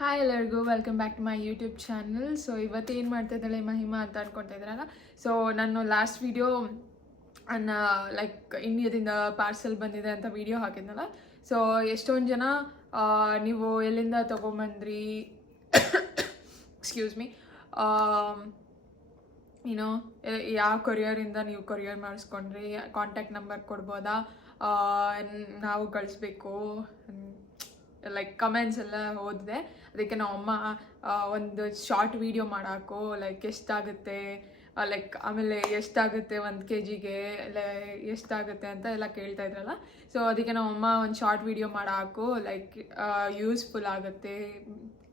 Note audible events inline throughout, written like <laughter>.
Hi ಎಲ್ಲರಿಗೂ welcome back to my YouTube channel so ಇವತ್ತು ಏನು ಮಾಡ್ತಾ ಇದ್ದಾಳೆ ಮಹಿಮಾ ಅಂತ ಅನ್ಕೊತಾ ಇದ್ರಲ್ಲ ಸೊ ನಾನು ಲಾಸ್ಟ್ ವೀಡಿಯೋ ಅನ್ನ ಲೈಕ್ ಇಂಡಿಯಾದಿಂದ ಪಾರ್ಸಲ್ ಬಂದಿದೆ ಅಂತ ವೀಡಿಯೋ ಹಾಕಿದ್ನಲ್ಲ? ಸೊ ಎಷ್ಟೊಂದು ಜನ ನೀವು ಎಲ್ಲಿಂದ ತೊಗೊಂಬಂದ್ರಿ? ಎಕ್ಸ್ಕ್ಯೂಸ್ ಮೀ ಏನೋ ಯಾವ ಕೊರಿಯರಿಂದ ನೀವು ಕೊರಿಯರ್ ಮಾಡಿಸ್ಕೊಂಡ್ರಿ? ಕಾಂಟ್ಯಾಕ್ಟ್ ನಂಬರ್ ಕೊಡ್ಬೋದಾ? ನಾವು ಕಳಿಸ್ಬೇಕು. ಲೈಕ್ ಕಮೆಂಟ್ಸ್ ಎಲ್ಲ ಓದಿದೆ. ಅದಕ್ಕೆ ನಾವು ಅಮ್ಮ ಒಂದು ಶಾರ್ಟ್ ವೀಡಿಯೋ ಮಾಡಾಕೋ ಲೈಕ್ ಎಷ್ಟಾಗುತ್ತೆ ಲೈಕ್ ಆಮೇಲೆ ಎಷ್ಟಾಗುತ್ತೆ ಒಂದು ಕೆ ಜಿಗೆ ಎಷ್ಟಾಗುತ್ತೆ ಅಂತ ಎಲ್ಲ ಕೇಳ್ತಾ ಇದ್ರಲ್ಲ. ಸೊ ಅದಕ್ಕೆ ನಾವು ಅಮ್ಮ ಒಂದು ಶಾರ್ಟ್ ವೀಡಿಯೋ ಮಾಡಾಕು ಲೈಕ್ ಯೂಸ್ಫುಲ್ ಆಗುತ್ತೆ,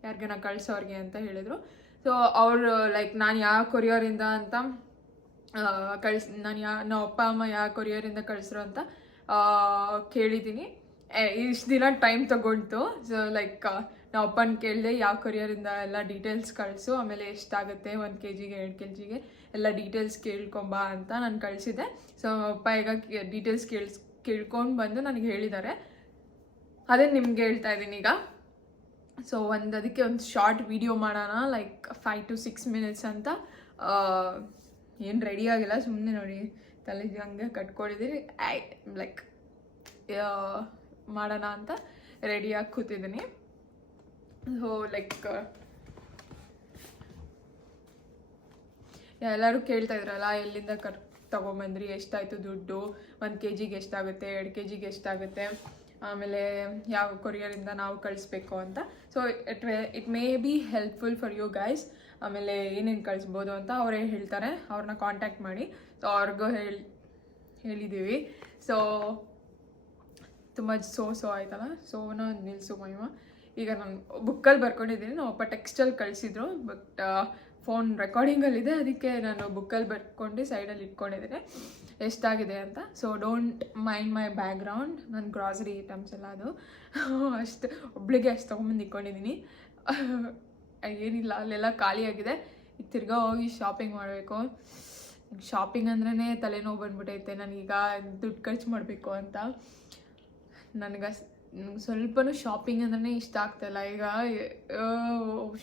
ಯಾರಿಗಾನ ಕಳ್ಸೋರಿಗೆ ಅಂತ ಹೇಳಿದರು. ಸೊ ಅವರು ಲೈಕ್ ನಾನು ಯಾವ ಕೊರಿಯೋರಿಂದ ಅಂತ ಕಳ್ಸ್, ನಾನು ಯಾ ನಮ್ಮ ಅಪ್ಪ, ಅಮ್ಮ ಯಾವ ಕೊರಿಯೋರಿಂದ ಕಳಿಸ್ರು ಅಂತ ಕೇಳಿದ್ದೀನಿ. ಇಷ್ಟು ದಿನ ಟೈಮ್ ತಗೊಳ್ತು ಸೊ ಲೈಕ್ ನಾವು ಅಪ್ಪನ ಕೇಳಿದೆ ಯಾವ ಕೊರಿಯರಿಂದ ಎಲ್ಲ ಡೀಟೇಲ್ಸ್ ಕಳಿಸು, ಆಮೇಲೆ ಎಷ್ಟಾಗುತ್ತೆ, ಒಂದು ಕೆ ಜಿಗೆ ಎರಡು ಕೆ ಜಿಗೆ ಎಲ್ಲ ಡೀಟೇಲ್ಸ್ ಕೇಳ್ಕೊಂಬಾ ಅಂತ ನಾನು ಕಳಿಸಿದೆ ಸೊ ಅಪ್ಪ ಈಗ ಡೀಟೇಲ್ಸ್ ಕೇಳಿಸ್, ಕೇಳ್ಕೊಂಡು ಬಂದು ನನಗೆ ಹೇಳಿದ್ದಾರೆ ಅದೇ ನಿಮ್ಗೆ ಹೇಳ್ತಾ ಇದ್ದೀನಿ ಈಗ. ಸೊ ಒಂದು ಅದಕ್ಕೆ ಒಂದು ಶಾರ್ಟ್ ವಿಡಿಯೋ ಮಾಡೋಣ like five to six minutes ಅಂತ. ಏನು ರೆಡಿ ಆಗಿಲ್ಲ ಸುಮ್ಮನೆ ನೋಡಿ, ತಲೆಗೆ ಹಂಗೆ ಕಟ್ಕೊಂಡಿದ್ದೀನಿ ಐ ಲೈಕ್ ಮಾಡೋಣ ಅಂತ ರೆಡಿಯಾಗಿ ಕೂತಿದ್ದೀನಿ. ಸೊ ಲೈಕ್ ಎಲ್ಲರೂ ಕೇಳ್ತಾ ಇದ್ರಲ್ಲ, ಎಲ್ಲಿಂದ ಕರ್, ತೊಗೊಂಬಂದ್ರಿ, ಎಷ್ಟಾಯಿತು ದುಡ್ಡು? ಒಂದು ಕೆ ಜಿಗೆ ಎಷ್ಟಾಗುತ್ತೆ? ಎರಡು ಕೆ ಜಿಗೆ ಎಷ್ಟಾಗುತ್ತೆ? ಆಮೇಲೆ ಯಾವ ಕೊರಿಯರಿಂದ ನಾವು ಕಳಿಸ್ಬೇಕು ಅಂತ. So it it may be helpful for you guys ಆಮೇಲೆ ಏನೇನು ಕಳಿಸ್ಬೋದು ಅಂತ ಅವರೇ ಹೇಳ್ತಾರೆ. ಅವ್ರನ್ನ ಕಾಂಟ್ಯಾಕ್ಟ್ ಮಾಡಿ. ಸೊ ಅವ್ರಿಗೂ ಹೇಳಿ ಹೇಳಿದ್ದೀವಿ ಸೊ ತುಂಬ ಸೋ ಸೋ ಆಯ್ತಲ್ಲ? ಸೋನ ನಿಲ್ಲಿಸು ಮಹಿಮ. ಈಗ ನಾನು ಬುಕ್ಕಲ್ಲಿ ಬರ್ಕೊಂಡಿದ್ದೀನಿ. ನಾವು ಒಬ್ಬ ಟೆಕ್ಸ್ಟಲ್ಲಿ ಕಳಿಸಿದ್ರು ಬಟ್ ಫೋನ್ ರೆಕಾರ್ಡಿಂಗಲ್ಲಿದೆ ಅದಕ್ಕೆ ನಾನು ಬುಕ್ಕಲ್ಲಿ ಬರ್ಕೊಂಡು ಸೈಡಲ್ಲಿ ಇಟ್ಕೊಂಡಿದ್ದೀನಿ. ಎಷ್ಟಾಗಿದೆ ಅಂತ? So don't mind my background ನನ್ನ ಗ್ರಾಸರಿ ಐಟಮ್ಸ್ ಎಲ್ಲ ಅದು. <laughs> ಅಷ್ಟು, ಒಬ್ಳಿಗೆ ಅಷ್ಟು ತೊಗೊಂಬಂದು ಇಟ್ಕೊಂಡಿದ್ದೀನಿ. <laughs> ಏನಿಲ್ಲ, ಅಲ್ಲೆಲ್ಲ ಖಾಲಿಯಾಗಿದೆ ಈಗ ತಿರ್ಗಾ ಹೋಗಿ ಶಾಪಿಂಗ್ ಮಾಡಬೇಕು. ಶಾಪಿಂಗ್ ಅಂದ್ರೇ ತಲೆನೋವು ಬಂದ್ಬಿಟ್ಟೈತೆ ನನಗೀಗ ದುಡ್ಡು ಖರ್ಚು ಮಾಡಬೇಕು ಅಂತ. ನನಗೆ ಸ್ವಲ್ಪನೂ ಶಾಪಿಂಗ್ ಅಂದ್ರೆ ಇಷ್ಟ ಆಗ್ತಾಯಿಲ್ಲ ಈಗ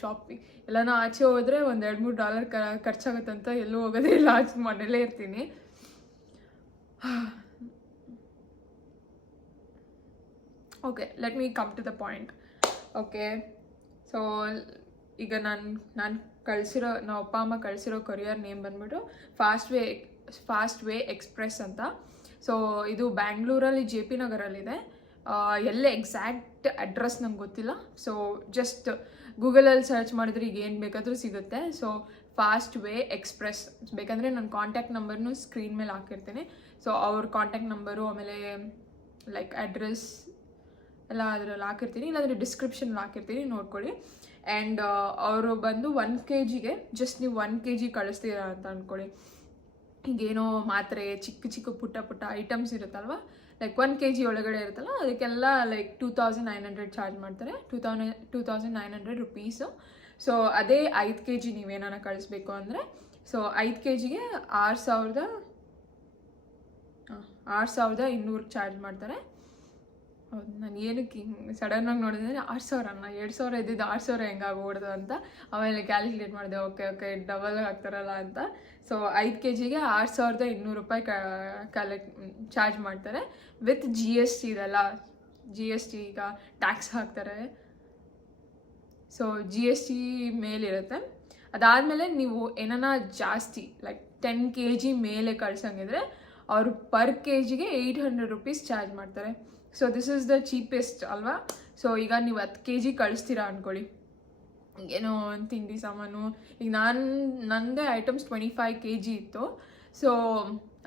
ಶಾಪಿಂಗ್ ಎಲ್ಲನೂ ಆಚೆ ಹೋದರೆ ಒಂದು ಎರಡು ಮೂರು ಡಾಲರ್ ಕ, ಖರ್ಚಾಗುತ್ತಂತ ಎಲ್ಲೂ ಹೋಗೋದೇ ಇಲ್ಲ. ಆಚೆ ಮನೇಲೇ ಇರ್ತೀನಿ. Okay let me come to the point okay so ಈಗ ನಾನು ನಾನು ಕಳಿಸಿರೋ ನಮ್ಮ ಅಪ್ಪ ಅಮ್ಮ ಕಳಿಸಿರೋ ಕೊರಿಯರ್ ನೇಮ್ ಬಂದ್ಬಿಟ್ಟು fast way fast way express ಅಂತ. ಸೊ ಇದು ಬ್ಯಾಂಗ್ಳೂರಲ್ಲಿ ಜೆ ಪಿ ನಗರಲ್ಲಿದೆ. ಎಲ್ಲೇ ಎಕ್ಸಾಕ್ಟ್ ಅಡ್ರೆಸ್ ನಂಗೆ ಗೊತ್ತಿಲ್ಲ. ಸೊ ಜಸ್ಟ್ ಗೂಗಲಲ್ಲಿ ಸರ್ಚ್ ಮಾಡಿದ್ರೆ ಈಗ ಏನು ಬೇಕಾದರೂ ಸಿಗುತ್ತೆ. ಸೊ ಫಾಸ್ಟ್ ವೇ ಎಕ್ಸ್ಪ್ರೆಸ್ ಬೇಕಂದರೆ ನನ್ನ ಕಾಂಟ್ಯಾಕ್ಟ್ ನಂಬರ್ನು ಸ್ಕ್ರೀನ್ ಮೇಲೆ ಹಾಕಿರ್ತೀನಿ. ಸೊ ಅವ್ರ ಕಾಂಟ್ಯಾಕ್ಟ್ ನಂಬರು ಆಮೇಲೆ ಲೈಕ್ ಅಡ್ರೆಸ್ ಎಲ್ಲ ಅದರಲ್ಲಿ ಹಾಕಿರ್ತೀನಿ. ಇಲ್ಲಾಂದರೆ ಡಿಸ್ಕ್ರಿಪ್ಷನ್ ಹಾಕಿರ್ತೀನಿ, ನೋಡ್ಕೊಳ್ಳಿ. ಆ್ಯಂಡ್ ಅವರು ಬಂದು ಒನ್ ಕೆ ಜಿಗೆ ಜಸ್ಟ್ ನೀವು ಒನ್ ಕೆ ಜಿ ಕಳಿಸ್ತೀರಾ ಅಂತ ಅಂದ್ಕೊಳ್ಳಿ ಈಗೇನೋ ಮಾತ್ರೆ, ಚಿಕ್ಕ ಚಿಕ್ಕ ಪುಟ್ಟ ಪುಟ್ಟ ಐಟಮ್ಸ್ ಇರುತ್ತಲ್ವ? ಲೈಕ್ ಒನ್ ಕೆ ಜಿ ಒಳಗಡೆ ಇರುತ್ತಲ್ಲ, ಅದಕ್ಕೆಲ್ಲ like two thousand nine hundred charge ಮಾಡ್ತಾರೆ. Two thousand two thousand nine hundred rupees so ಅದೇ ಐದು ಕೆ ಜಿ ನೀವೇನಾನ ಕಳಿಸ್ಬೇಕು ಅಂದರೆ ಸೊ ಐದು ಕೆ ಜಿಗೆ ಆರು ಸಾವಿರದ ಆರು ಸಾವಿರದ ಇನ್ನೂರು ಚಾರ್ಜ್ ಮಾಡ್ತಾರೆ. ಹೌದು, ನಾನು ಏನಕ್ಕೆ ಹಿಂಗೆ ಸಡನ್ನಾಗಿ ನೋಡಿದ್ರೆ ಆರು ಸಾವಿರನ ಎರಡು ಸಾವಿರ ಇದ್ದಿದ್ದು ಆರು ಸಾವಿರ ಹೆಂಗಾಗ್ಬಿಡ್ದು ಅಂತ ಆಮೇಲೆ ಕ್ಯಾಲ್ಕುಲೇಟ್ ಮಾಡಿದೆ ಓಕೆ ಓಕೆ ಡಬಲ್ ಆಗ್ತಾರಲ್ಲ ಅಂತ. ಸೊ ಐದು ಕೆ ಜಿಗೆ ಆರು ಸಾವಿರದ ಇನ್ನೂರು ರೂಪಾಯಿ ಕಲೆಕ್ಟ್ ಚಾರ್ಜ್ ಮಾಡ್ತಾರೆ. ವಿತ್ ಜಿ ಎಸ್ ಟಿ ಇದೆಲ್ಲ ಜಿ ಎಸ್ ಟಿ ಈಗ ಟ್ಯಾಕ್ಸ್ ಹಾಕ್ತಾರೆ. ಸೊ ಜಿ ಎಸ್ ಟಿ ಮೇಲಿರುತ್ತೆ. ಅದಾದಮೇಲೆ ನೀವು ಏನಾನ ಜಾಸ್ತಿ ಲೈಕ್ ಟೆನ್ ಕೆ ಜಿ ಮೇಲೆ ಕಳ್ಸಂಗಿದ್ರೆ ಅವರು ಪರ್ ಕೆ ಜಿಗೆ ಏಯ್ಟ್ ಹಂಡ್ರೆಡ್ ರುಪೀಸ್ ಚಾರ್ಜ್ ಮಾಡ್ತಾರೆ. So this is the cheapest ಅಲ್ವಾ? ಸೊ ಈಗ ನೀವು ಹತ್ತು ಕೆ ಜಿ ಕಳಿಸ್ತೀರಾ ಅಂದ್ಕೊಳ್ಳಿ ಏನೋ ತಿಂಡಿ ಸಾಮಾನು. ಈಗ ನಾನು ನನ್ನದೇ items twenty five K G ಇತ್ತು. ಸೊ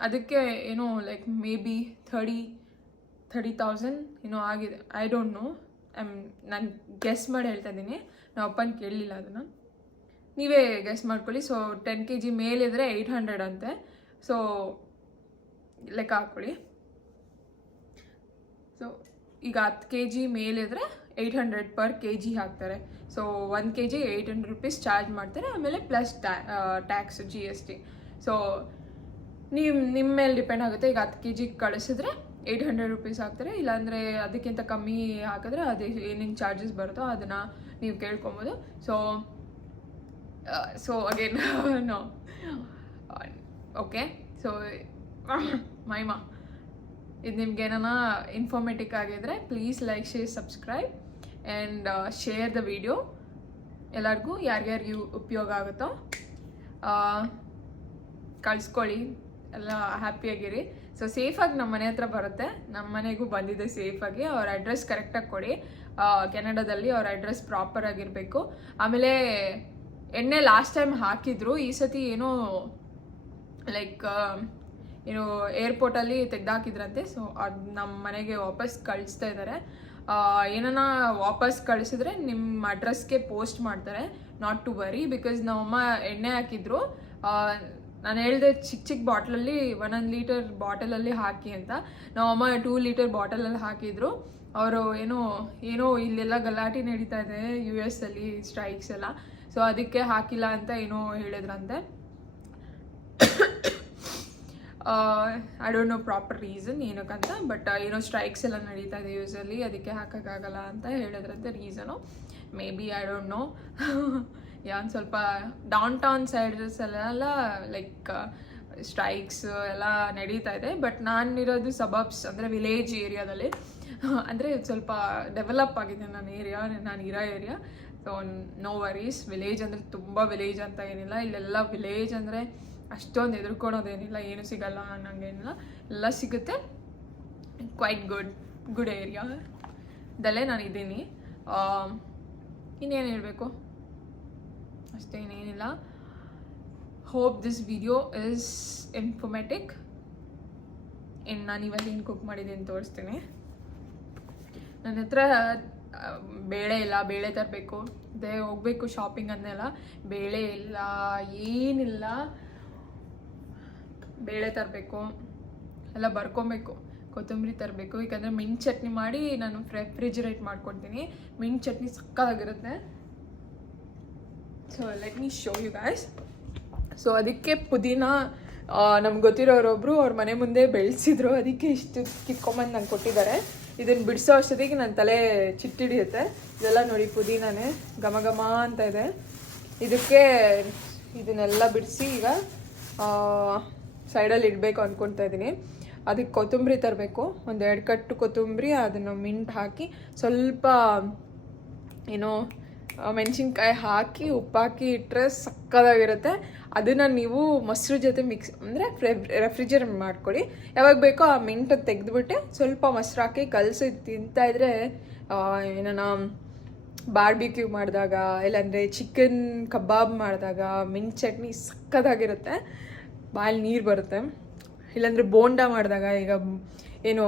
ಅದಕ್ಕೆ ಏನೋ like maybe thirty thirty thousand ಏನೋ ಆಗಿದೆ. ಐ ಡೋಂಟ್ ನೋ ಐ ನಾನು ಗೆಸ್ ಮಾಡಿ ಹೇಳ್ತಾ ಇದ್ದೀನಿ. ನಾವು ಅಪ್ಪನ ಕೇಳಲಿಲ್ಲ ಅದನ್ನು. ನೀವೇ ಗೆಸ್ ಮಾಡ್ಕೊಳ್ಳಿ. ಸೊ ಟೆನ್ ಕೆ ಜಿ ಮೇಲಿದ್ರೆ ಏಯ್ಟ್ ಹಂಡ್ರೆಡ್ ಅಂತೆ. ಸೊ ಲೆಕ್ಕ ಹಾಕ್ಕೊಳ್ಳಿ ಸೊ ಈಗ ಹತ್ತು K G ಮೇಲಿದ್ರೆ eight hundred per K G ಹಾಕ್ತಾರೆ. ಸೊ ಒಂದು K G eight hundred rupees charge ಮಾಡ್ತಾರೆ, ಆಮೇಲೆ plus tax G S T so ನೀವು ನಿಮ್ಮ ಮೇಲೆ ಡಿಪೆಂಡ್ ಆಗುತ್ತೆ. ಈಗ ಹತ್ತು ಕೆ ಜಿ ಕಳಿಸಿದ್ರೆ ಏಯ್ಟ್ ಹಂಡ್ರೆಡ್ ರುಪೀಸ್ ಹಾಕ್ತಾರೆ. ಇಲ್ಲಾಂದರೆ ಅದಕ್ಕಿಂತ ಕಮ್ಮಿ ಹಾಕಿದ್ರೆ ಅದೇ ಏನೇನು ಚಾರ್ಜಸ್ ಬರುತ್ತೋ ಅದನ್ನು ನೀವು ಕೇಳ್ಕೊಬೋದು. So so again okay so <laughs> ಮೈಮಾ ಇದು ನಿಮ್ಗೆ ಏನಾನ ಇನ್ಫಾರ್ಮೇಟಿಕ್ ಆಗಿದ್ರೆ please like share subscribe and share the video ಎಲ್ಲರಿಗೂ ಯಾರ್ಯಾರಿಗೆ ಉಪಯೋಗ ಆಗುತ್ತೋ ಕಳಿಸ್ಕೊಳ್ಳಿ. ಎಲ್ಲ ಹ್ಯಾಪಿಯಾಗಿರಿ ಸೊ ಸೇಫಾಗಿ ನಮ್ಮ ಮನೆ ಹತ್ರ ಬರುತ್ತೆ. ನಮ್ಮ ಮನೆಗೂ ಬಂದಿದೆ ಸೇಫಾಗಿ ಅವ್ರ ಅಡ್ರೆಸ್ ಕರೆಕ್ಟಾಗಿ ಕೊಡಿ. ಕೆನಡಾದಲ್ಲಿ ಅವ್ರ ಅಡ್ರೆಸ್ ಪ್ರಾಪರ್ ಆಗಿರಬೇಕು. ಆಮೇಲೆ ಎಣ್ಣೆ ಲಾಸ್ಟ್ ಟೈಮ್ ಹಾಕಿದ್ರು. ಈ ಸತಿ ಏನೋ ಲೈಕ್ ಏನು ಏರ್ಪೋರ್ಟಲ್ಲಿ ತೆಗ್ದಾಕಿದ್ರಂತೆ. ಸೊ ಅದು ನಮ್ಮ ಮನೆಗೆ ವಾಪಸ್ ಕಳಿಸ್ತಾ ಇದ್ದಾರೆ ಏನನ್ನ ವಾಪಸ್ ಕಳಿಸಿದ್ರೆ ನಿಮ್ಮ ಅಡ್ರೆಸ್ಗೆ ಪೋಸ್ಟ್ ಮಾಡ್ತಾರೆ. ನಾಟ್ ಟು ವರಿ ಬಿಕಾಸ್ ನಮ್ಮಮ್ಮ ಎಣ್ಣೆ ಹಾಕಿದ್ರು. ನಾನು ಹೇಳಿದೆ ಚಿಕ್ಕ ಚಿಕ್ಕ ಬಾಟ್ಲಲ್ಲಿ ಒಂದೊಂದು ಲೀಟರ್ ಬಾಟಲಲ್ಲಿ ಹಾಕಿ ಅಂತ. ನಮ್ಮಮ್ಮ ಟೂ ಲೀಟರ್ ಬಾಟಲಲ್ಲಿ ಹಾಕಿದ್ರು. ಅವರು ಏನೋ ಏನೋ ಇಲ್ಲೆಲ್ಲ ಗಲಾಟೆ ನಡೀತಾ ಇದೆ ಯು ಎಸ್ ಅಲ್ಲಿ ಸ್ಟ್ರೈಕ್ಸ್ ಎಲ್ಲ. ಸೊ ಅದಕ್ಕೆ ಹಾಕಿಲ್ಲ ಅಂತ ಏನೋ ಹೇಳಿದ್ರಂತೆ. I don't know proper reason ಏನಕ್ಕಂತ but ಏನೋ ಸ್ಟ್ರೈಕ್ಸ್ ಎಲ್ಲ ನಡೀತಾ ಇದೆ ಯೂಸಲ್ಲಿ ಅದಕ್ಕೆ ಹಾಕೋಕ್ಕಾಗಲ್ಲ ಅಂತ ಹೇಳಿದ್ರಂತೆ reason maybe I don't know yeah ಸ್ವಲ್ಪ ಡೌನ್ ಟೌನ್ ಸೈಡ್ಸ್ ಎಲ್ಲ ಲೈಕ್ ಸ್ಟ್ರೈಕ್ಸ್ ಎಲ್ಲ ನಡೀತಾ ಇದೆ. ಬಟ್ ನಾನಿರೋದು ಸಬಬ್ಸ್ ಅಂದರೆ ವಿಲೇಜ್ ಏರಿಯಾದಲ್ಲಿ ಅಂದರೆ ಸ್ವಲ್ಪ ಡೆವಲಪ್ ಆಗಿದೆ ನನ್ನ ಏರಿಯಾ ನಾನು ಇರೋ area so no worries village ಅಂದರೆ ತುಂಬ ವಿಲೇಜ್ ಅಂತ ಏನಿಲ್ಲ. ಇಲ್ಲೆಲ್ಲ ವಿಲೇಜ್ ಅಂದರೆ ಅಷ್ಟೊಂದು ಎದುರ್ಕೊಳೋದೇನಿಲ್ಲ, ಏನು ಸಿಗಲ್ಲ ಅನ್ನಂಗೇನಿಲ್ಲ. ಎಲ್ಲ ಸಿಗುತ್ತೆ. ಕ್ವೈಟ್ ಗುಡ್ ಗುಡ್ ಏರಿಯಾ ದಲ್ಲೇ ನಾನು ಇದ್ದೀನಿ. ಇನ್ನೇನು ಹೇಳಬೇಕು? ಅಷ್ಟೇ, ಇನ್ನೇನಿಲ್ಲ. Hope this video is informatic ಇನ್ನು ನಾನು ಇವಾಗ ಏನು ಕುಕ್ ಮಾಡಿದ್ದೀನಿ ತೋರಿಸ್ತೀನಿ. ನನ್ನ ಹತ್ರ ಬೇಳೆ ಇಲ್ಲ, ಬೇಳೆ ತರಬೇಕು. ಅದೇ ಹೋಗ್ಬೇಕು ಶಾಪಿಂಗ್ ಅಂದೆಲ್ಲ ಬೇಳೆ ಇಲ್ಲ, ಏನಿಲ್ಲ. ಬೇಳೆ ತರಬೇಕು, ಎಲ್ಲ ಬರ್ಕೊಬೇಕು, ಕೊತ್ತಂಬರಿ ತರಬೇಕು. ಯಾಕಂದರೆ ಮಿಂಟ್ ಚಟ್ನಿ ಮಾಡಿ ನಾನು ರೆಫ್ರಿಜಿರೇಟ್ ಮಾಡ್ಕೊಡ್ತೀನಿ. Mint chutney ಸಕ್ಕದಾಗಿರುತ್ತೆ so let me show you guys so ಅದಕ್ಕೆ ಪುದೀನ ನಮ್ಗೆ ಗೊತ್ತಿರೋರೊಬ್ರು ಅವ್ರ ಮನೆ ಮುಂದೆ ಬೆಳೆಸಿದ್ರು. ಅದಕ್ಕೆ ಇಷ್ಟು ಕಿತ್ಕೊಂಬಂದು ನಂಗೆ ಕೊಟ್ಟಿದ್ದಾರೆ. ಇದನ್ನು ಬಿಡಿಸೋ ಅಷ್ಟೊತ್ತಿಗೆ ನನ್ನ ತಲೆ ಚಿಟ್ಟಿಡಿಯುತ್ತೆ. ಇದೆಲ್ಲ ನೋಡಿ ಪುದೀನನೇ. ಘಮ ಘಮ ಅಂತ ಇದೆ. ಇದಕ್ಕೆ ಇದನ್ನೆಲ್ಲ ಬಿಡಿಸಿ ಈಗ ಸೈಡಲ್ಲಿ ಇಡಬೇಕು ಅಂದ್ಕೊಳ್ತಾ ಇದ್ದೀನಿ. ಅದಕ್ಕೆ ಕೊತ್ತಂಬರಿ ತರಬೇಕು. ಒಂದು ಎರಡು ಕಟ್ಟು ಕೊತ್ತಂಬರಿ, ಅದನ್ನು ಮಿಂಟ್ ಹಾಕಿ ಸ್ವಲ್ಪ, ಏನೋ ಮೆಣಸಿನ್ಕಾಯಿ ಹಾಕಿ ಉಪ್ಪಾಕಿ ಇಟ್ಟರೆ ಸಕ್ಕದಾಗಿರುತ್ತೆ. ಅದನ್ನು ನೀವು ಮೊಸರು ಜೊತೆ ಮಿಕ್ಸ್ ಅಂದರೆ ರೆಫ್ರಿಜರೇಟ್ ಮಾಡ್ಕೊಳ್ಳಿ. ಯಾವಾಗ ಬೇಕೋ ಆ ಮಿಂಟ್ ತೆಗೆದುಬಿಟ್ಟು ಸ್ವಲ್ಪ ಮೊಸರು ಹಾಕಿ ಕಲಸಿ ತಿಂತಾಯಿದ್ರೆ ಏನಾನ ಬಾರ್ಬಿಕ್ಯೂ ಮಾಡಿದಾಗ, ಇಲ್ಲಾಂದರೆ ಚಿಕನ್ ಕಬಾಬ್ ಮಾಡಿದಾಗ, ಮಿಂಟ್ ಚಟ್ನಿ ಸಕ್ಕದಾಗಿರುತ್ತೆ. ಬಾಯಲ್ಲಿ ನೀರು ಬರುತ್ತೆ. ಇಲ್ಲಾಂದರೆ ಬೋಂಡ ಮಾಡಿದಾಗ ಈಗ ಏನು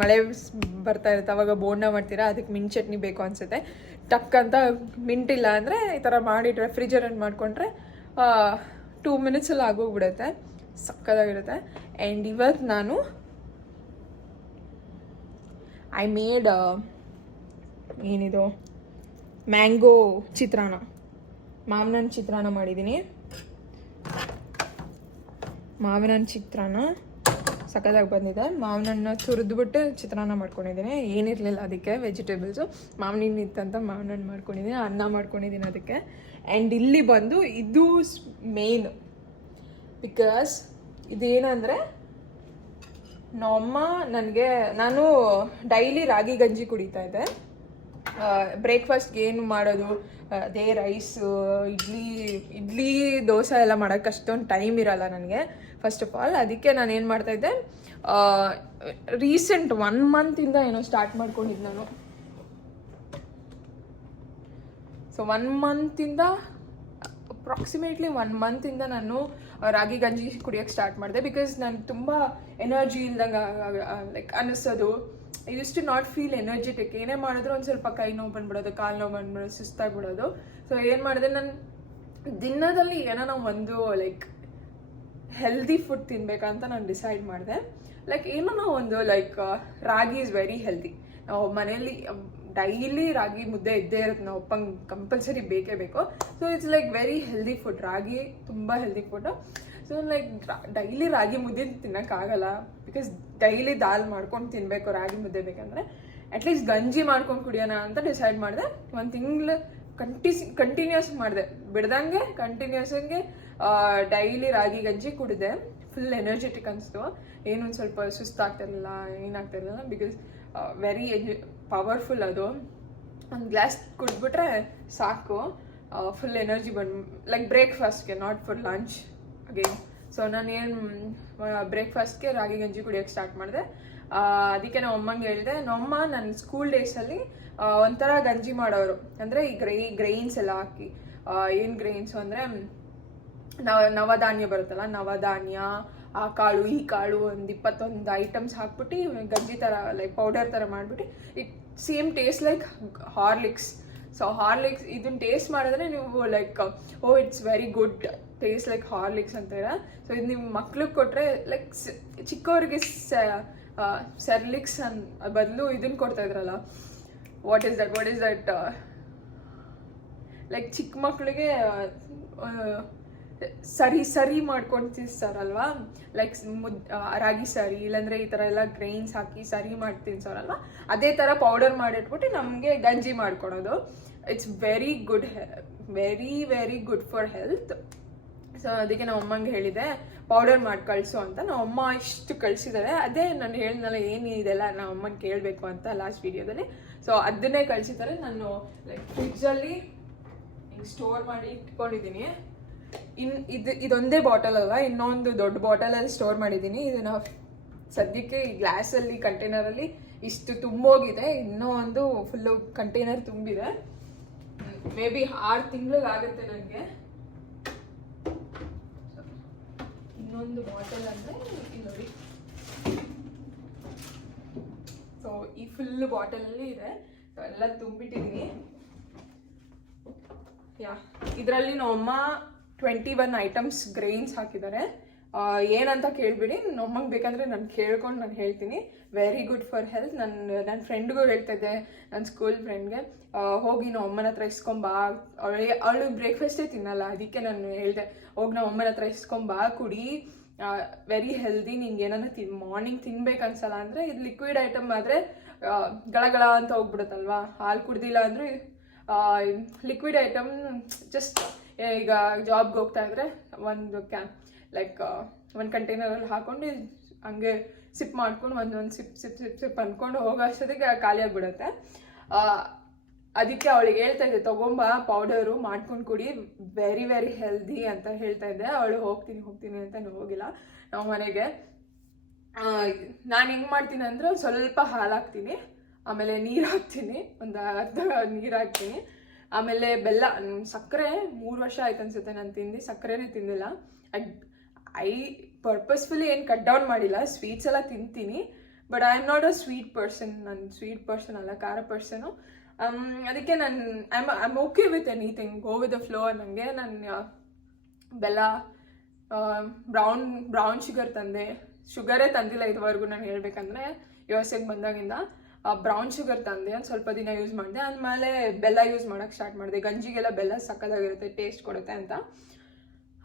ಮಳೆ ಬರ್ತಾ ಇರುತ್ತೆ, ಅವಾಗ ಬೋಂಡ ಮಾಡ್ತೀರಾ, ಅದಕ್ಕೆ ಮಿಂಟ್ ಚಟ್ನಿ ಬೇಕು ಅನಿಸುತ್ತೆ. ಟಕ್ ಅಂತ ಮಿಂಟ್ ಇಲ್ಲ ಅಂದರೆ ಈ ಥರ ಮಾಡಿ ರೆಫ್ರಿಜರೇಟ್ ಮಾಡಿಕೊಂಡ್ರೆ ಟೂ ಮಿನಿಟ್ಸಲ್ಲಿ ಆಗೋಗ್ಬಿಡುತ್ತೆ. ಸಕ್ಕದಾಗಿರುತ್ತೆ. ಆ್ಯಂಡ್ ಇವತ್ತು ನಾನು ಐ ಮೇಡ್ ಏನಿದು ಮ್ಯಾಂಗೋ ಚಿತ್ರಾನ್ನ. ಮಾಮ್ನ ಚಿತ್ರಾನ್ನ ಮಾಡಿದ್ದೀನಿ ಮಾವಿನ ಹಣ್ಣು ಚಿತ್ರಾನ್ನ ಸಖತ್ತಾಗಿ ಬಂದಿದೆ. ಮಾವಿನ ಹಣ್ಣು ತುರಿದ್ಬಿಟ್ಟು ಚಿತ್ರಾನ್ನ ಮಾಡ್ಕೊಂಡಿದ್ದೀನಿ. ಏನಿರಲಿಲ್ಲ ಅದಕ್ಕೆ ವೆಜಿಟೇಬಲ್ಸು ಮಾವಿನ ಹಣ್ಣು ಇತ್ತಂತ ಮಾವಿನ ಹಣ್ಣು ಮಾಡ್ಕೊಂಡಿದ್ದೀನಿ, ಅನ್ನ ಮಾಡ್ಕೊಂಡಿದ್ದೀನಿ ಅದಕ್ಕೆ. ಆ್ಯಂಡ್ ಇಲ್ಲಿ ಬಂದು ಇದು ಮೇನ್ ಬಿಕಾಸ್ ಇದೇನಂದರೆ, ನಮ್ಮಮ್ಮ ನನಗೆ, ನಾನು ಡೈಲಿ ರಾಗಿ ಗಂಜಿ ಕುಡಿತಾ ಇದ್ದೆ. ಬ್ರೇಕ್ಫಾಸ್ಟ್ಗೆ ಏನು ಮಾಡೋದು? ಅದೇ ರೈಸು ಇಡ್ಲಿ ಇಡ್ಲಿ, ದೋಸೆ ಎಲ್ಲ ಮಾಡೋಕ್ಕೆ ಅಷ್ಟೊಂದು ಟೈಮ್ ಇರಲ್ಲ ನನಗೆ. ಫಸ್ಟ್ ಆಫ್ ಆಲ್ ಅದಕ್ಕೆ ನಾನು ಏನು ಮಾಡ್ತಾಯಿದ್ದೆ ರೀಸೆಂಟ್ ಒನ್ ಮಂತಿಂದ ಏನೋ ಸ್ಟಾರ್ಟ್ ಮಾಡ್ಕೊಂಡಿದ್ದು ನಾನು. ಸೊ ಒನ್ ಮಂತಿಂದ ಅಪ್ರಾಕ್ಸಿಮೇಟ್ಲಿ ಒನ್ ಮಂತಿಂದ ನಾನು ರಾಗಿ ಗಂಜಿ ಕುಡಿಯೋಕ್ಕೆ ಸ್ಟಾರ್ಟ್ ಮಾಡಿದೆ. ಬಿಕಾಸ್ ನಾನು ತುಂಬ ಎನರ್ಜಿ ಇಲ್ದಂಗೆ like ಅನ್ನಿಸೋದು used to not feel energetic ಏನೇ ಮಾಡಿದ್ರು ಒಂದು ಸ್ವಲ್ಪ ಕೈ ನೋವು ಬಂದ್ಬಿಡೋದು, ಕಾಲು ನೋವು ಬಂದ್ಬಿಡೋದು, ಸುಸ್ತಾಗ್ಬಿಡೋದು. ಸೊ ಏನು ಮಾಡಿದೆ? ನಾನು ದಿನದಲ್ಲಿ ಏನೋ ಒಂದು ಲೈಕ್ ಹೆಲ್ದಿ ಫುಡ್ ತಿನ್ಬೇಕಂತ ನಾನು ಡಿಸೈಡ್ ಮಾಡಿದೆ. ಲೈಕ್ ಏನೋ ಒಂದು like ragi is very healthy ನಾವು ಮನೆಯಲ್ಲಿ ಡೈಲಿ ರಾಗಿ ಮುದ್ದೆ ಇದ್ದೇ ಇರುತ್ತೆ. ನಾವು ಅಪ್ಪಂಗೆ ಕಂಪಲ್ಸರಿ ಬೇಕೇ ಬೇಕು. So it's like very healthy food ragi ತುಂಬ healthy food so like daily ragi mudde ತಿನ್ನೋಕ್ಕಾಗಲ್ಲ because daily ದಾಲ್ ಮಾಡ್ಕೊಂಡು ತಿನ್ನಬೇಕು ರಾಗಿ ಮುದ್ದೆ ಬೇಕಂದ್ರೆ. ಅಟ್ಲೀಸ್ಟ್ ಗಂಜಿ ಮಾಡ್ಕೊಂಡು ಕುಡಿಯೋಣ ಅಂತ ಡಿಸೈಡ್ ಮಾಡಿದೆ. ಒಂದು ತಿಂಗಳು ಕಂಟಿಸ್ ಕಂಟಿನ್ಯೂಸ್ ಮಾಡಿದೆ. ಬಿಡ್ದಂಗೆ ಕಂಟಿನ್ಯೂಸ್ ಹಂಗೆ ಡೈಲಿ ರಾಗಿ ಗಂಜಿ ಕುಡಿದೆ. ಫುಲ್ ಎನರ್ಜೆಟಿಕ್ ಅನಿಸ್ತು. ಏನು ಒಂದು ಸ್ವಲ್ಪ ಸುಸ್ತಾಗ್ತಿರಲಿಲ್ಲ ಏನಾಗ್ತಿರಲಿಲ್ಲ ಬಿಕಾಸ್ ವೆರಿ ಪವರ್ಫುಲ್ ಅದು. ಒಂದು ಗ್ಲಾಸ್ ಕುಡಿದ್ಬಿಟ್ರೆ ಸಾಕು. ಫುಲ್ ಎನರ್ಜಿ ಬಂದು like ಬ್ರೇಕ್ಫಾಸ್ಟ್ಗೆ not for lunch again so ನಾನೇನು ಬ್ರೇಕ್ಫಾಸ್ಟ್ಗೆ ರಾಗಿ ಗಂಜಿ ಕುಡಿಯೋಕ್ಕೆ ಸ್ಟಾರ್ಟ್ ಮಾಡಿದೆ. ಅದಕ್ಕೆ ನಮ್ಮ ಅಮ್ಮಂಗೆ ಹೇಳಿದೆ, ನಮ್ಮಮ್ಮ ನನ್ನ ಸ್ಕೂಲ್ ಡೇಸಲ್ಲಿ ಒಂಥರ ಗಂಜಿ ಮಾಡೋರು. ಅಂದರೆ ಈ ಗ್ರೈ ಗ್ರೈನ್ಸ್ ಎಲ್ಲ ಹಾಕಿ ಏನು ಗ್ರೈನ್ಸು ಅಂದರೆ ನವ, ನವಧಾನ್ಯ ಬರುತ್ತಲ್ಲ, ನವಧಾನ್ಯ, ಆ ಕಾಳು, ಈ ಕಾಳು ಒಂದು ಇಪ್ಪತ್ತೊಂದು ಐಟಮ್ಸ್ ಹಾಕ್ಬಿಟ್ಟು, ಗಂಜಿ ಥರ ಲೈಕ್ ಪೌಡರ್ ಥರ ಮಾಡಿಬಿಟ್ಟು it same taste like Horlicks so Horlicks ಇದನ್ನ ಟೇಸ್ಟ್ ಮಾಡಿದ್ರೆ ನೀವು like oh it's very good taste like Horlicks ಅಂತ ಅಂತೀರ ಸೊ ಇದು ನಿಮ್ಮ ಮಕ್ಳಿಗೆ ಕೊಟ್ಟರೆ ಲೈಕ್ ಚಿಕ್ಕವ್ರಿಗೆ ಸೆರ್ಲಿಕ್ಸ್ ಅನ್, ಬದಲು ಇದನ್ನ ಕೊಡ್ತಾ ಇದ್ರಲ್ಲ. What is that what is that like ಚಿಕ್ಕ ಮಕ್ಕಳಿಗೆ ಸರಿ ಸರಿ ಮಾಡ್ಕೊಂಡು ತಿನ್ಸ್ತಾರಲ್ವಾ ಲೈಕ್ ಮುದ್ ರಾಗಿ ಸರಿ, ಇಲ್ಲಾಂದ್ರೆ ಈ ಥರ ಎಲ್ಲ ಗ್ರೈನ್ಸ್ ಹಾಕಿ ಸರಿ ಮಾಡಿ ತಿನ್ಸೋರಲ್ವಾ? ಅದೇ ಥರ ಪೌಡರ್ ಮಾಡಿಟ್ಬಿಟ್ಟು ನಮಗೆ ಗಂಜಿ ಮಾಡ್ಕೊಡೋದು. It's very good very very good for health so ಅದಕ್ಕೆ ನಮ್ಮ ಅಮ್ಮಂಗೆ ಹೇಳಿದೆ ಪೌಡರ್ ಮಾಡಿ, ಕಳಿಸು ಅಂತ. ನಮ್ಮ ಅಮ್ಮ ಇಷ್ಟು ಕಳಿಸಿದ್ದಾರೆ ಅದೇ ನಾನು ಹೇಳಿದ್ನಲ್ಲ, ಏನು ಇದೆಲ್ಲ ನಮ್ಮ ಅಮ್ಮನ ಕೇಳಬೇಕು ಅಂತ ಲಾಸ್ಟ್ ವಿಡಿಯೋದಲ್ಲಿ ಸೊ ಅದನ್ನೇ ಕಳಿಸಿದ್ದಾರೆ ನಾನು ಲೈಕ್ ಫ್ರಿಜ್ಜಲ್ಲಿ ಸ್ಟೋರ್ ಮಾಡಿ ಇಟ್ಕೊಂಡಿದ್ದೀನಿ. ಇನ್, ಇದು, ಇದೊಂದೇ ಬಾಟಲ್ ಅಲ್ಲ ಇನ್ನೊಂದು ದೊಡ್ಡ ಬಾಟಲಲ್ಲಿ ಸ್ಟೋರ್ ಮಾಡಿದ್ದೀನಿ. ಇದನ್ನ ಸದ್ಯಕ್ಕೆ ಈ ಗ್ಲಾಸಲ್ಲಿ ಕಂಟೈನರಲ್ಲಿ ಇಷ್ಟು ತುಂಬೋಗಿದೆ. ಇನ್ನೂ ಒಂದು ಫುಲ್ಲು ಕಂಟೈನರ್ ತುಂಬಿದೆ. ಮೇ ಬಿ ಆರು ತಿಂಗಳಿಗೆ ಆಗುತ್ತೆ ನನಗೆ ಇನ್ನೊಂದು ಬಾಟಲ್ ಅಂದರೆ ಇಲ್ಲಿ ನೋಡಿ. ಸೊ ಈ ಫುಲ್ ಬಾಟಲಲ್ಲಿ ಇದೆ. ಸೊ ಎಲ್ಲ ತುಂಬಿಟ್ಟಿದ್ದೀನಿ. ಯಾ ಇದರಲ್ಲಿ ನಮ್ಮ ಟ್ವೆಂಟಿ ಒನ್ ಐಟಮ್ಸ್ ಗ್ರೈನ್ಸ್ ಹಾಕಿದ್ದಾರೆ. ಏನಂತ ಕೇಳ್ಬಿಡಿ. ನಮ್ಮಂಗೆ ಬೇಕಂದ್ರೆ ನಾನು ಕೇಳ್ಕೊಂಡು ನಾನು ಹೇಳ್ತೀನಿ. ವೆರಿ ಗುಡ್ ಫಾರ್ ಹೆಲ್ತ್ ನನ್ನ ನನ್ನ ಫ್ರೆಂಡ್ಗೂ ಹೇಳ್ತಾ ಇದ್ದೆ ನನ್ನ ಸ್ಕೂಲ್ ಫ್ರೆಂಡ್ಗೆ ಹೋಗಿ ನಾವು ಅಮ್ಮನ ಹತ್ರ ಇಸ್ಕೊಂಬಾ ಅವಳಿಗೆ ಅವಳು ಬ್ರೇಕ್ಫಾಸ್ಟೇ ತಿನ್ನಲ್ಲ. ಅದಕ್ಕೆ ನಾನು ಹೇಳಿದೆ, ಹೋಗಿ ನಾವು ಅಮ್ಮನ ಹತ್ರ ಇಸ್ಕೊಂಬಾ ಕುಡಿ. ವೆರಿ ಹೆಲ್ದಿ ನಿಂಗೆ ಏನಾದ್ರು ತಿನ್ ಮಾರ್ನಿಂಗ್ ತಿನ್ಬೇಕು ಅನ್ಸಲ್ಲ ಅಂದರೆ, ಇದು ಲಿಕ್ವಿಡ್ ಐಟಮ್ ಆದರೆ ಗಳಗಳ ಅಂತ ಹೋಗ್ಬಿಡುತ್ತಲ್ವಾ? ಹಾಲು ಕುಡ್ದಿಲ್ಲ ಅಂದರೆ ಲಿಕ್ವಿಡ್ ಐಟಮ್ ಜಸ್ಟ್ ಈಗ ಜಾಬ್ಗೆ ಹೋಗ್ತಾ ಇದ್ರೆ, ಒಂದು ಕ್ಯಾ ಲೈಕ್ ಒಂದು ಕಂಟೈನರಲ್ಲಿ ಹಾಕೊಂಡು ಹಂಗೆ ಸಿಪ್ ಮಾಡ್ಕೊಂಡು ಒಂದೊಂದು ಸಿಪ್ ಸಿಪ್ ಸಿಪ್ ಸಿಪ್ ಅಂದ್ಕೊಂಡು ಹೋಗೋ ಅಷ್ಟೊತ್ತಿಗೆ ಖಾಲಿ ಆಗಿಬಿಡುತ್ತೆ. ಅದಕ್ಕೆ ಅವಳಿಗೆ ಹೇಳ್ತಾ ಇದ್ದೆ, ತೊಗೊಂಬ ಪೌಡರು ಮಾಡ್ಕೊಂಡು ಕುಡಿ ವೆರಿ ವೆರಿ ಹೆಲ್ದಿ ಅಂತ ಹೇಳ್ತಾ ಇದ್ದೆ. ಅವಳು ಹೋಗ್ತೀನಿ ಹೋಗ್ತೀನಿ ಅಂತ ಹೋಗಿಲ್ಲ ನಾವು ಮನೆಗೆ. ನಾನು ಹೆಂಗೆ ಮಾಡ್ತೀನಿ ಅಂದರೆ ಸ್ವಲ್ಪ ಹಾಲು ಹಾಕ್ತೀನಿ ಆಮೇಲೆ ನೀರು ಹಾಕ್ತೀನಿ, ಒಂದು ಅರ್ಧ ನೀರು ಹಾಕ್ತೀನಿ. ಆಮೇಲೆ ಬೆಲ್ಲ ಸಕ್ಕರೆ ಮೂರು ವರ್ಷ ಆಯ್ತು ಅನ್ಸುತ್ತೆ ನಾನು ತಿಂದು, ಸಕ್ಕರೆನೇ ತಿಂದಿಲ್ಲ. ಐ ಪರ್ಪಸ್ಫುಲಿ ಏನು ಕಟ್ ಡೌನ್ ಮಾಡಿಲ್ಲ ಸ್ವೀಟ್ಸ್ ಎಲ್ಲ ತಿಂತೀನಿ but I am not a sweet person ನಾನು ಸ್ವೀಟ್ ಪರ್ಸನ್ ಅಲ್ಲ, ಖಾರ ಪರ್ಸನು ಅದಕ್ಕೆ ನಾನು I am I okay with anything go with the flow ನನಗೆ ನಾನು ಬೆಲ್ಲ ಬ್ರೌನ್ ಬ್ರೌನ್ ಶುಗರ್ ತಂದೆ. ಶುಗರೇ ತಂದಿಲ್ಲ ಇದುವರೆಗೂ ನಾನು ಹೇಳಬೇಕಂದ್ರೆ ಯು ಬಂದಾಗಿಂದ. ಬ್ರೌನ್ ಶುಗರ್ ತಂದೆ. ಒಂದು ಸ್ವಲ್ಪ ದಿನ ಯೂಸ್ ಮಾಡಿದೆ. ಆಮೇಲೆ ಬೆಲ್ಲ ಯೂಸ್ ಮಾಡೋಕ್ಕೆ ಸ್ಟಾರ್ಟ್ ಮಾಡಿದೆ. ಗಂಜಿಗೆಲ್ಲ ಬೆಲ್ಲ ಸಕ್ಕದಾಗಿರುತ್ತೆ ಟೇಸ್ಟ್ ಕೊಡುತ್ತೆ ಅಂತ.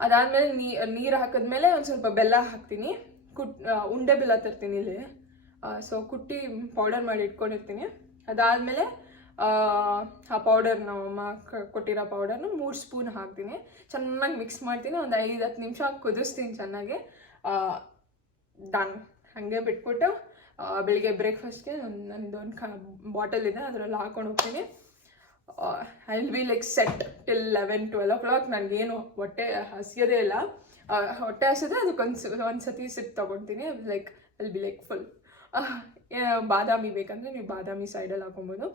ಅದಾದಮೇಲೆ ನೀ, ನೀರು ಹಾಕಿದ್ಮೇಲೆ ಒಂದು ಸ್ವಲ್ಪ ಬೆಲ್ಲ ಹಾಕ್ತೀನಿ. ಕುಟ್ ಉಂಡೆ ಬೆಲ್ಲ ತರ್ತೀನಿ ಇಲ್ಲಿ. ಸೊ ಕುಟ್ಟಿ ಪೌಡರ್ ಮಾಡಿ ಇಟ್ಕೊಂಡಿರ್ತೀನಿ. ಅದಾದಮೇಲೆ, ಆ ಪೌಡರ್ ಕ- ಕೊಟ್ಟಿರೋ ಪೌಡರ್ನ ಮೂರು ಸ್ಪೂನ್ ಹಾಕ್ತೀನಿ. ಚೆನ್ನಾಗಿ ಮಿಕ್ಸ್ ಮಾಡ್ತೀನಿ. ಒಂದು ಐದು, ಹತ್ತು ನಿಮಿಷ ಕುದಿಸ್ತೀನಿ ಚೆನ್ನಾಗಿ. ಡನ್ ಹಾಗೆ ಬಿಟ್ಬಿಟ್ಟು ಬೆಳಿಗ್ಗೆ ಬ್ರೇಕ್ಫಾಸ್ಟ್ಗೆ ನಂದು ಒಂದು ಕ ಬಾಟಲ್ ಇದೆ, ಅದರಲ್ಲಿ ಹಾಕೊಂಡು ಹೋಗ್ತೀನಿ. I will be like set till eleven twelve o'clock ನನಗೇನು ಹೊಟ್ಟೆ ಹಸಿಯೋದೇ ಇಲ್ಲ. ಹೊಟ್ಟೆ ಹಸಿದ್ರೆ ಅದಕ್ಕೊಂದು ಒಂದು ಸತಿ sip ತೊಗೊತೀನಿ. Like will be like full ಬಾದಾಮಿ ಬೇಕಂದರೆ ನೀವು ಬಾದಾಮಿ ಸೈಡಲ್ಲಿ ಹಾಕೊಬೋದು.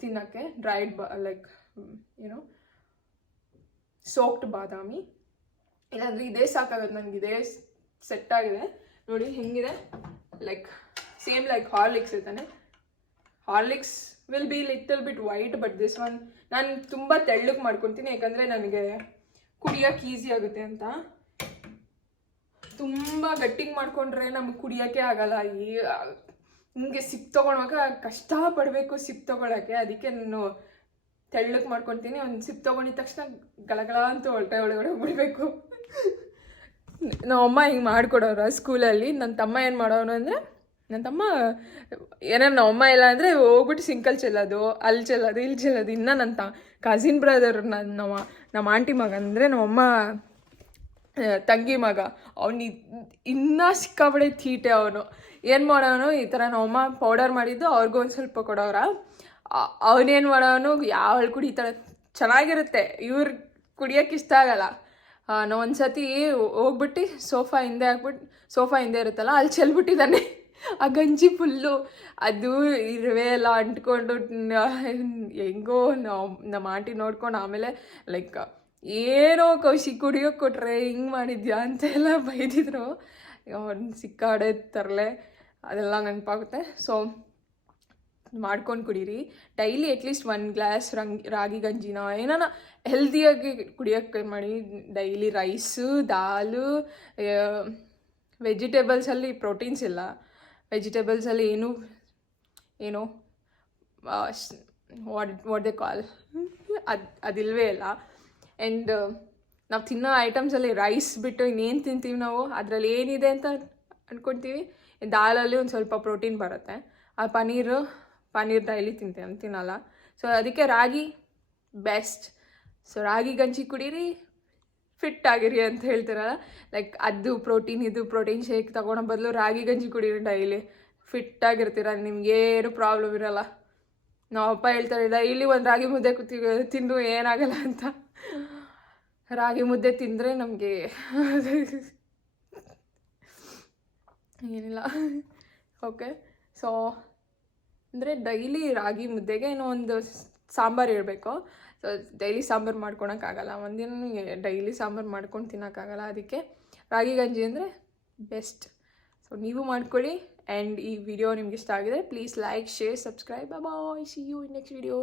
ತಿನ್ನೋಕ್ಕೆ ಡ್ರೈಡ್ ಬ ಲೈಕ್ ಏನೋ ಸೋಕ್ಡ್ ಬಾದಾಮಿ. ಇಲ್ಲಾಂದರೆ ಇದೇ ಸಾಕಾಗುತ್ತೆ. ನನಗೆ ಇದೇ ಸೆಟ್ ಆಗಿದೆ. ನೋಡಿ, ಹೆಂಗಿದೆ? ಲೈಕ್ ಸೇಮ್ ಲೈಕ್ ಹಾರ್ಲಿಕ್ಸ್ ಇರ್ತಾನೆ. Horlicks will be little bit white but this one ನಾನು ತುಂಬ ತೆಳ್ಳಗೆ ಮಾಡ್ಕೊತೀನಿ, ಯಾಕಂದರೆ ನನಗೆ ಕುಡಿಯೋಕೆ ಈಸಿ ಆಗುತ್ತೆ ಅಂತ. ತುಂಬ ಗಟ್ಟಿಗೆ ಮಾಡ್ಕೊಂಡ್ರೆ ನಮ್ಗೆ ಕುಡಿಯೋಕ್ಕೆ ಆಗಲ್ಲ. ಈ ಹಿಂಗೆ ಸಿಪ್ ತೊಗೊಳುವಾಗ ಕಷ್ಟಪಡಬೇಕು ಸಿಪ್ ತೊಗೊಳಕ್ಕೆ. ಅದಕ್ಕೆ ನಾನು ತೆಳ್ಳಕ್ಕೆ ಮಾಡ್ಕೊತೀನಿ. ಒಂದು ಸಿಪ್ ತೊಗೊಂಡಿದ ತಕ್ಷಣ ಗಳಗಳ ಅಂತ ಹೊಟ್ಟೆ ಒಳಗಡೆ ಬಿಡಬೇಕು ನಮ್ಮ ಅಮ್ಮ ಹಿಂಗೆ ಮಾಡಿಕೊಡೋರು ಸ್ಕೂಲಲ್ಲಿ ನನ್ನ ತಮ್ಮ ಏನು ಮಾಡೋನು ಅಂದರೆ ನನ್ನ ತಮ್ಮ ಏನಾರು ನಮ್ಮ ಅಮ್ಮ ಇಲ್ಲ ಅಂದರೆ ಹೋಗ್ಬಿಟ್ಟು ಸಿಂಕಲ್ ಚೆಲ್ಲೋದು, ಅಲ್ಲಿ ಚೆಲ್ಲೋದು, ಇಲ್ಲಿ ಚೆಲ್ಲೋದು, ಇನ್ನೂ ನನ್ನ ತ ಕಸಿನ್ ಬ್ರದರ್ ನನ್ನ ನಮ್ಮ ನಮ್ಮ ಆಂಟಿ ಮಗ ಅಂದರೆ ನಮ್ಮಮ್ಮ ತಂಗಿ ಮಗ. ಅವ್ನು ಇನ್ನೂ ಸಿಕ್ಕಾಬಡೆ ತೀಟೆ ಅವನು. ಏನು ಮಾಡೋನು, ಈ ಥರ ನಮ್ಮಮ್ಮ ಪೌಡರ್ ಮಾಡಿದ್ದು, ಅವ್ರಿಗೂ ಒಂದು ಸ್ವಲ್ಪ ಕೊಡೋರ ಅವನೇನು ಮಾಡೋನು, ಯಾವ ಕುಡಿತಾಳೆ ಚೆನ್ನಾಗಿರುತ್ತೆ. ಇವ್ರು ಕುಡಿಯೋಕೆ ಇಷ್ಟ ಆಗಲ್ಲ. ನಾವು ಒಂದು ಸತಿ ಹೋಗ್ಬಿಟ್ಟು ಸೋಫಾ ಹಿಂದೆ ಹಾಕ್ಬಿಟ್ಟು ಸೋಫಾ ಹಿಂದೆ ಇರುತ್ತಲ್ಲ, ಅಲ್ಲಿ ಚೆಲ್ಬಿಟ್ಟಿದ್ದಾನೆ. ಆ ಗಂಜಿ ಫುಲ್ಲು ಅದು ಇರುವೆ ಎಲ್ಲ ಅಂಟ್ಕೊಂಡು ಹೆಂಗೋ ನಮ್ಮ ಆಂಟಿ ನೋಡ್ಕೊಂಡು ಆಮೇಲೆ ಲೈಕ್ ಏನೋ ಕೌಶಿ ಕುಡಿಯೋ ಕೊಟ್ರೆ ಹಿಂಗೆ ಮಾಡಿದ್ಯಾ ಅಂತೆಲ್ಲ ಬೈದಿದ್ರು. ಅವ್ನು ಸಿಕ್ಕಾಡೆ ತರಲೆ, ಅದೆಲ್ಲ ನೆನಪಾಗುತ್ತೆ. ಸೊ ಮಾಡ್ಕೊಂಡು ಕುಡೀರಿ. ಡೈಲಿ ಅಟ್ಲೀಸ್ಟ್ ಒನ್ ಗ್ಲಾಸ್ ರಂಗ್, ರಾಗಿ ಗಂಜಿನ, ಏನಾನ ಹೆಲ್ದಿಯಾಗಿ ಕುಡಿಯೋಕ್ಕೆ ಮಾಡಿ ಡೈಲಿ ರೈಸು ದಾಲು ವೆಜಿಟೇಬಲ್ಸಲ್ಲಿ ಪ್ರೋಟೀನ್ಸ್ ಇಲ್ಲ. ವೆಜಿಟೇಬಲ್ಸಲ್ಲಿ ಏನು ಏನು ವಾಟ್ ವಾಟ್ ದೆ ಕಾಲ್ ಅದು, ಅದಿಲ್ವೇ ಇಲ್ಲ ಆ್ಯಂಡ್ ನಾವು ತಿನ್ನೋ ಐಟಮ್ಸಲ್ಲಿ ರೈಸ್ ಬಿಟ್ಟು ಇನ್ನೇನು ತಿಂತೀವಿ ನಾವು? ಅದರಲ್ಲಿ ಏನಿದೆ ಅಂತ ಅಂದ್ಕೊಳ್ತೀವಿ ದಾಲಲ್ಲಿ ಒಂದು ಸ್ವಲ್ಪ ಪ್ರೋಟೀನ್ ಬರುತ್ತೆ. ಆ ಪನ್ನೀರು ಪನ್ನೀರ್ ಡೈಲಿ ತಿಂತೇನೆ, ತಿನ್ನಲ್ಲ. ಸೊ ಅದಕ್ಕೆ ರಾಗಿ ಬೆಸ್ಟ್ ಸೊ ರಾಗಿ ಗಂಜಿ ಕುಡೀರಿ ಫಿಟ್ ಆಗಿರಿ ಅಂತ ಹೇಳ್ತಾರಲ್ಲ. ಲೈಕ್ ಅದು ಪ್ರೋಟೀನ್ ಇದು ಪ್ರೋಟೀನ್ ಶೇಕ್ ತಗೊಳೋ ಬದಲು ರಾಗಿ, ಗಂಜಿ ಕುಡೀರಿ ಡೈಲಿ. ಫಿಟ್ ಆಗಿರ್ತೀರ ನಿಮ್ಗೇನು ಪ್ರಾಬ್ಲಮ್ ಇರಲ್ಲ. ಅಪ್ಪ ಹೇಳ್ತಾರೆ ಡೈಲಿ ಒಂದು ರಾಗಿ ಮುದ್ದೆ ಕು ತಿಂದು ಏನಾಗಲ್ಲ ಅಂತ. ರಾಗಿ ಮುದ್ದೆ ತಿಂದರೆ ನಮಗೆ ಏನಿಲ್ಲ. ಓಕೆ ಸೊ ಅಂದರೆ ಡೈಲಿ ರಾಗಿ ಮುದ್ದೆಗೆ ಏನೋ ಒಂದು ಸಾಂಬಾರು ಇರಬೇಕು. ಸೊ ಡೈಲಿ ಸಾಂಬಾರು ಮಾಡ್ಕೊಳಕ್ಕಾಗಲ್ಲ ಒಂದಿನ ಡೈಲಿ ಸಾಂಬಾರು ಮಾಡ್ಕೊಂಡು ತಿನ್ನೋಕ್ಕಾಗಲ್ಲ ಅದಕ್ಕೆ ರಾಗಿ ಗಂಜಿ ಅಂದರೆ ಬೆಸ್ಟ್ ಸೊ ನೀವು ಮಾಡ್ಕೊಳ್ಳಿ. ಆ್ಯಂಡ್ ಈ ವಿಡಿಯೋ ನಿಮ್ಗೆ ಇಷ್ಟ ಆಗಿದೆ please like share subscribe bye see you next video